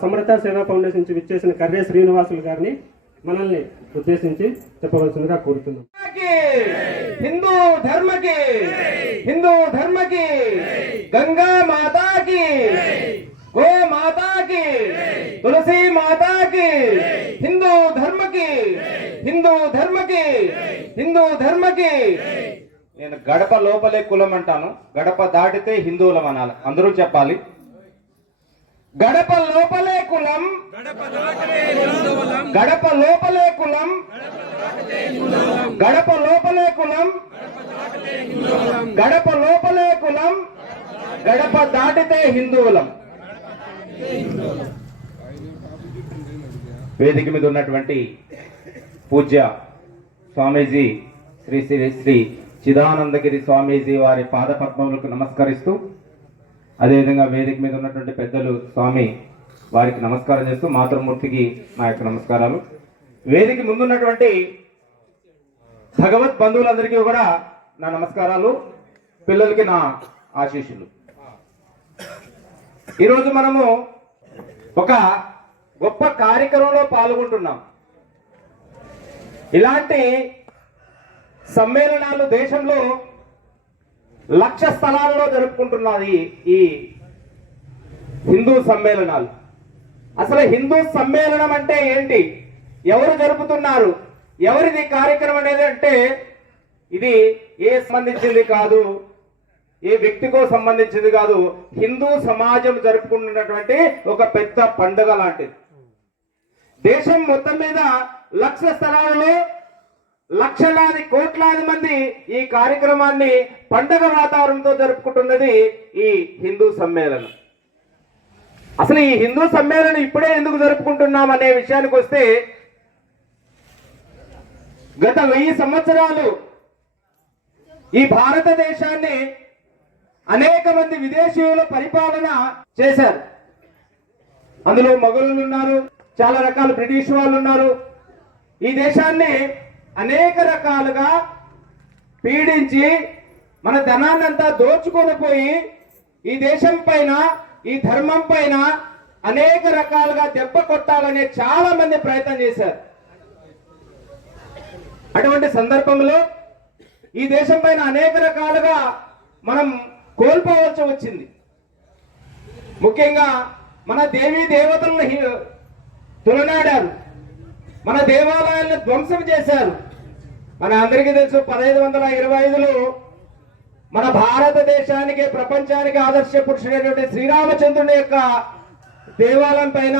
సమర్థ సేవా ఫౌండేషన్ నుంచి విచ్చేసిన కర్రే శ్రీనివాసులు గారిని మనల్ని ఉద్దేశించి చెప్పవలసిందిగా కోరుతున్నాం. హిందూ ధర్మకి హిందూ ధర్మకి గంగా మాతాకి గో మాతాకి తులసి మాతాకి హిందూ ధర్మకి హిందూ ధర్మకి హిందూ ధర్మకి. నేను గడప లోపలే కులం అంటాను. గడప దాటితే హిందువులం అనాలి. అందరూ చెప్పాలి. గడప లోపలే కులం. గడప లోపలే కులం. గడప లోపలే కులం. గడప లోపలే కులం. గడప దాటితే హిందువులం. వేదిక మీద ఉన్నటువంటి పూజ్య స్వామీజీ శ్రీ శ్రీ శ్రీ చిదానందగిరి స్వామీజీ వారి పాదపద్మములకు నమస్కరిస్తూ అదేవిధంగా వేదిక మీద ఉన్నటువంటి పెద్దలు స్వామి వారికి నమస్కారం చేస్తూ మాతృమూర్తికి నా యొక్క నమస్కారాలు. వేదిక ముందున్నటువంటి భగవత్ బంధువులందరికీ కూడా నా నమస్కారాలు. పిల్లలకి నా ఆశీస్సులు. ఈరోజు మనము ఒక గొప్ప కార్యక్రమంలో పాల్గొంటున్నాం. ఇలాంటి సమ్మేళనాలు దేశంలో లక్ష స్థలాలలో జరుపుకుంటున్నది ఈ హిందూ సమ్మేళనాలు. అసలు హిందూ సమ్మేళనం అంటే ఏంటి? ఎవరు జరుపుతున్నారు? ఎవరిది కార్యక్రమం అనేది అంటే ఇది ఏ సంబంధించింది కాదు ఏ వ్యక్తికో సంబంధించింది కాదు హిందూ సమాజం జరుపుకుంటున్నటువంటి ఒక పెద్ద పండుగ లాంటిది. దేశం మొత్తం మీద లక్ష స్థలాలలో లక్షలాది కోట్లాది మంది ఈ కార్యక్రమాన్ని పండగ వాతావరణంతో జరుపుకుంటున్నది ఈ హిందూ సమ్మేళనం. అసలు ఈ హిందూ సమ్మేళనం ఇప్పుడే ఎందుకు జరుపుకుంటున్నాం అనే విషయానికి వస్తే గత వెయ్యి సంవత్సరాలు ఈ భారతదేశాన్ని అనేక మంది విదేశీయుల పరిపాలన చేశారు. అందులో మొఘలులు ఉన్నారు చాలా రకాల బ్రిటిష్ వాళ్ళు ఉన్నారు. ఈ దేశాన్ని అనేక రకాలుగా పీడించి మన ధనాన్నంతా దోచుకొని పోయి ఈ దేశం పైన ఈ ధర్మం పైన అనేక రకాలుగా దెబ్బ కొట్టాలనే చాలా మంది ప్రయత్నం చేశారు. అటువంటి సందర్భంలో ఈ దేశం పైన అనేక రకాలుగా మనం కోల్పోవలసి వచ్చింది. ముఖ్యంగా మన దేవీ దేవతలను తులనాడారు. మన దేవాలయాలను ధ్వంసం చేశారు. మన అందరికీ తెలుసు పదహైదు వందల ఇరవై ఐదులో మన భారతదేశానికి ప్రపంచానికి ఆదర్శ పురుషుడైనటువంటి శ్రీరామచంద్రుని యొక్క దేవాలయం పైన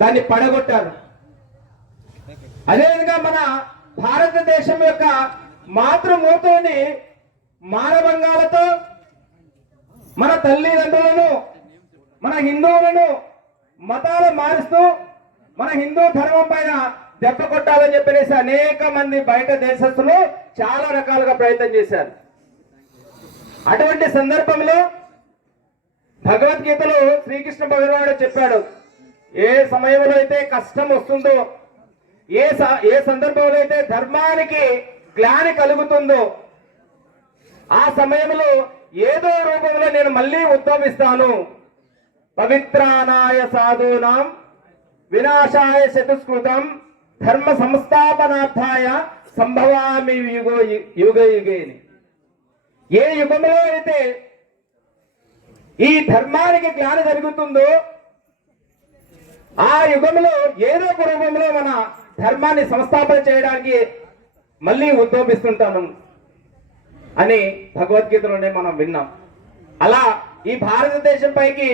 దాన్ని పడగొట్టారు. అదేవిధంగా మన భారతదేశం యొక్క మాతృమూర్తుని మానవంగాలతో మన తల్లిదండ్రులను మన హిందువులను మతాలు మారుస్తూ మన హిందూ ధర్మం పైన దెబ్బ కొట్టాలని చెప్పేసి అనేక మంది బయట దేశస్తులు చాలా రకాలుగా ప్రయత్నం చేశారు. అటువంటి సందర్భంలో భగవద్గీతలో శ్రీకృష్ణ భగవానుడు చెప్పాడు ఏ సమయంలో అయితే కష్టం వస్తుందో ఏ ఏ సందర్భంలో అయితే ధర్మానికి గ్లాని కలుగుతుందో ఆ సమయంలో ఏదో రూపంలో నేను మళ్ళీ ఉద్భవిస్తాను. పవిత్రానాయ సాధూనాం వినాశాయ చతుస్కృతం ధర్మ సంస్థాపనార్థాయ సంభవామి యుగో యుగ యుగేని. ఏ యుగంలో అయితే ఈ ధర్మానికి జ్ఞానం జరుగుతుందో ఆ యుగంలో ఏదో ఒక రూపంలో మన ధర్మాన్ని సంస్థాపన చేయడానికి మళ్ళీ ఉద్భవిస్తుంటాను అని భగవద్గీతలోనే మనం విన్నాం. అలా ఈ భారతదేశం పైకి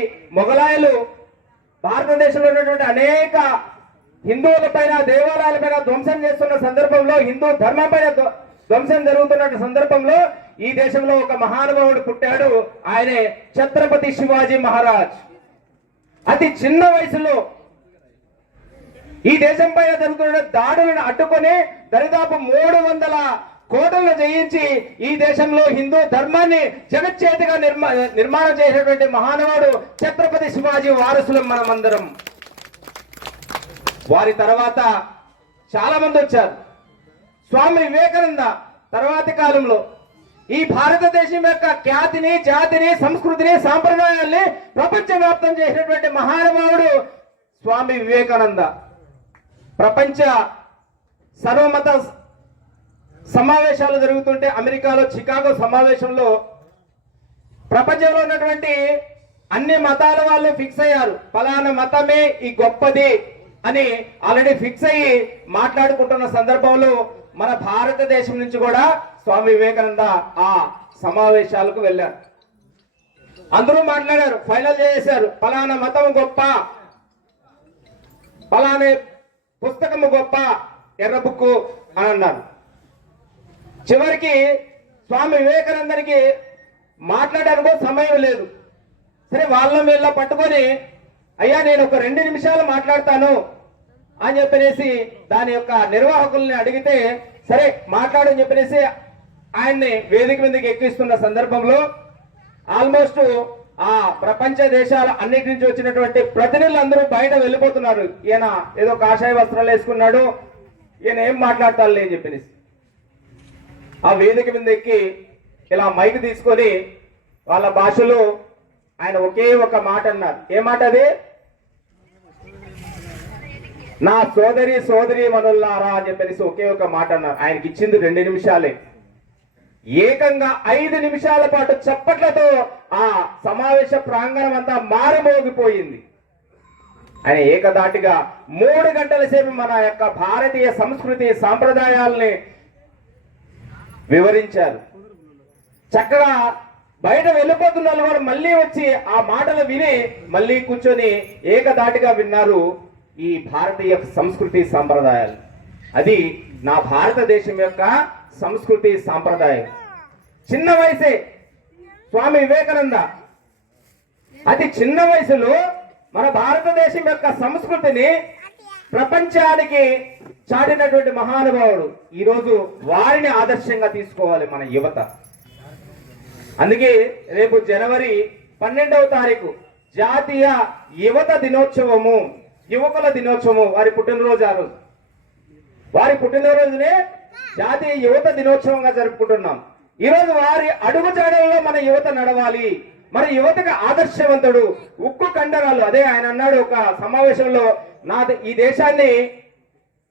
భారతదేశంలో ఉన్నటువంటి అనేక హిందువుల పైన దేవాలయాల పైన ధ్వంసం చేస్తున్న సందర్భంలో హిందూ ధర్మం పైన ధ్వంసం జరుగుతున్న సందర్భంలో ఈ దేశంలో ఒక మహానుభావుడు పుట్టాడు. ఆయనే ఛత్రపతి శివాజీ మహారాజ్. అతి చిన్న వయసులో ఈ దేశం పైన జరుగుతున్న దాడులను అడ్డుకొని దరిదాపు మూడు వందల కోటలను జయించి ఈ దేశంలో హిందూ ధర్మాన్ని జగచ్చేతిగా నిర్మా నిర్మాణం చేసినటువంటి మహానుభావుడు ఛత్రపతి శివాజీ వారసులం మనమందరం. వారి తర్వాత చాలా మంది వచ్చారు. స్వామి వివేకానంద తర్వాతి కాలంలో ఈ భారతదేశం యొక్క ఖ్యాతిని జాతిని సంస్కృతిని సాంప్రదాయాల్ని ప్రపంచవ్యాప్తం చేసినటువంటి మహానుభావుడు స్వామి వివేకానంద. ప్రపంచ సర్వమత సమావేశాలు జరుగుతుంటే అమెరికాలో చికాగో సమావేశంలో ప్రపంచంలో ఉన్నటువంటి అన్ని మతాల వాళ్ళు ఫిక్స్ అయ్యారు. ఫలానా మతమే ఈ గొప్పది. అని ఆల్రెడీ ఫిక్స్ అయ్యి మాట్లాడుకుంటున్న సందర్భంలో మన భారతదేశం నుంచి కూడా స్వామి వివేకానంద ఆ సమావేశాలకు వెళ్ళారు. అందరూ మాట్లాడారు ఫైనల్ చేశారు ఫలానా మతం గొప్ప ఫలానా పుస్తకము గొప్ప ఎర్ర బుక్కు అని అన్నారు. చివరికి స్వామి వివేకానందనికి మాట్లాడడానికి సమయం లేదు. సరే వాళ్ళ వీళ్ళ పట్టుకొని అయ్యా నేను ఒక రెండు నిమిషాలు మాట్లాడతాను. అని చెప్పనేసి దాని యొక్క నిర్వాహకుల్ని అడిగితే సరే మాట్లాడని చెప్పనేసి ఆయన్ని వేదిక మీదకి ఎక్కిస్తున్న సందర్భంలో ఆల్మోస్ట్ ఆ ప్రపంచ దేశాల అన్నిటి నుంచి వచ్చినటువంటి ప్రతినిధులు అందరూ బయట వెళ్ళిపోతున్నారు. ఈయన ఏదో కాషాయ వస్త్రాలు వేసుకున్నాడు ఈయన ఏం మాట్లాడతాడు అని చెప్పినేసి ఆ వేదిక మీద ఎక్కి ఇలా మైక్ తీసుకొని వాళ్ళ భాషలో ఆయన ఒకే ఒక మాట అన్నారు. ఏ మాట అది? నా సోదరి సోదరి మనుల్లారా అని చెప్పేసి ఒకే ఒక మాట అన్నారు. ఆయనకి ఇచ్చింది రెండు నిమిషాలే. ఏకంగా ఐదు నిమిషాల పాటు చప్పట్లతో ఆ సమావేశ ప్రాంగణం అంతా మారుమోగిపోయింది. ఆయన ఏకదాటిగా మూడు గంటల సేపు మన యొక్క భారతీయ సంస్కృతి సాంప్రదాయాల్ని వివరించారు. చక్కగా బయట వెళ్ళిపోతున్న వాళ్ళు కూడా మళ్ళీ వచ్చి ఆ మాటలు విని మళ్ళీ కూర్చొని ఏకదాటిగా విన్నారు. ఈ భారతీయ సంస్కృతి సాంప్రదాయాలు. అది నా భారతదేశం యొక్క సంస్కృతి సాంప్రదాయం. చిన్న వయసే స్వామి వివేకానంద. అతి చిన్న వయసులో మన భారతదేశం యొక్క సంస్కృతిని ప్రపంచానికి చాటినటువంటి మహానుభావుడు ఈరోజు వారిని ఆదర్శంగా తీసుకోవాలి మన యువత. అందుకే రేపు జనవరి పన్నెండవ తారీఖు జాతీయ యువత దినోత్సవము యువకుల దినోత్సవము వారి పుట్టినరోజు ఆ రోజు వారి పుట్టినరోజునే జాతీయ యువత దినోత్సవంగా జరుపుకుంటున్నాం. ఈ రోజు వారి అడుగుజాడల్లో మన యువత నడవాలి. మన యువతకు ఆదర్శవంతుడు ఉక్కు కండరాలు. అదే ఆయన అన్నాడు ఒక సమావేశంలో నా ఈ దేశాన్ని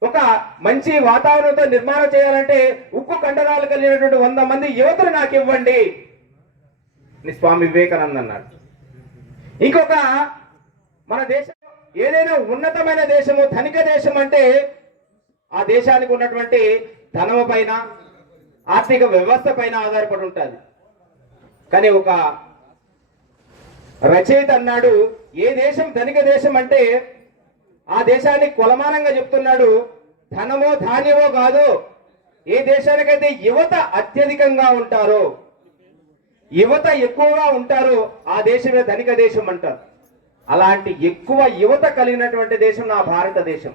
ఒక మంచి వాతావరణంతో నిర్మాణం చేయాలంటే ఉక్కు కండరాలు కలిగినటువంటి వంద మంది యువతను నాకు ఇవ్వండి. అని స్వామి వివేకానంద అన్నాడు. ఇంకొక మన దేశం ఏదైనా ఉన్నతమైన దేశము ధనిక దేశం అంటే ఆ దేశానికి ఉన్నటువంటి ధనము పైన ఆర్థిక వ్యవస్థ పైన ఆధారపడి ఉంటుంది. కానీ ఒక రచయిత అన్నాడు ఏ దేశం ధనిక దేశం అంటే ఆ దేశాన్ని కొలమానంగా చెప్తున్నాడు ధనమో ధాన్యమో కాదు ఏ దేశానికైతే యువత అత్యధికంగా ఉంటారో యువత ఎక్కువగా ఉంటారో ఆ దేశమే ధనిక దేశం అంటారు. అలాంటి ఎక్కువ యువత కలిగినటువంటి దేశం నా భారతదేశం.